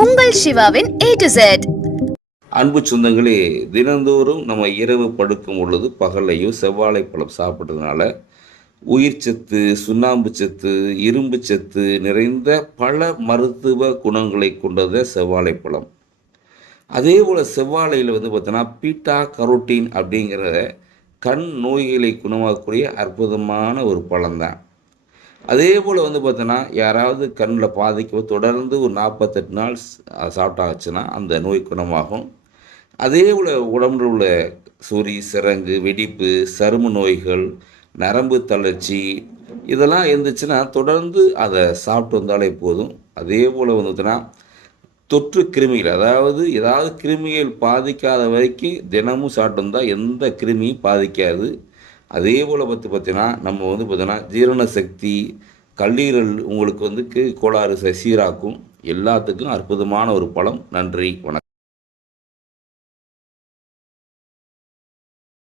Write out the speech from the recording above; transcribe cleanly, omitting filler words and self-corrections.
உங்கள் சிவாவின் A to Z. அன்பு சொந்தங்களே, தினந்தோறும் நம்ம இரவு படுக்கும் பொழுது பகல்லையும் செவ்வாழை பழம் சாப்பிட்றதுனால உயிர் சத்து, சுண்ணாம்பு சத்து, இரும்பு சத்து நிறைந்த பல மருத்துவ குணங்களை கொண்டது செவ்வாழை பழம். அதே போல் செவ்வாழையில் பார்த்தோன்னா பீட்டா கரோட்டின் அப்படிங்கிற கண் நோய்களை குணமாக்கக்கூடிய அற்புதமான ஒரு பழம்தான். அதே போல் பார்த்தோன்னா யாராவது கண்ணில் பாதிக்க தொடர்ந்து ஒரு 48 நாள் சாப்பிட்டாச்சுன்னா அந்த நோய் குணமாகும். அதே போல் உடம்பில் உள்ள சொறி, சிரங்கு, வெடிப்பு, சரும நோய்கள், நரம்பு தளர்ச்சி இதெல்லாம் இருந்துச்சுன்னா தொடர்ந்து அதை சாப்பிட்டு வந்தாலே போதும். அதே போல் பார்த்தோன்னா தொற்று கிருமிகள், அதாவது ஏதாவது கிருமிகள் பாதிக்காத வரைக்கும் தினமும் சாப்பிட்டு வந்தால் எந்த கிருமியும் பாதிக்காது. அதே போல் பார்த்தீங்கன்னா நம்ம பார்த்தோன்னா ஜீரண சக்தி, கல்லீரல் உங்களுக்கு கோளாறு சீராக்கும். எல்லாத்துக்கும் அற்புதமான ஒரு பழம். நன்றி, வணக்கம்.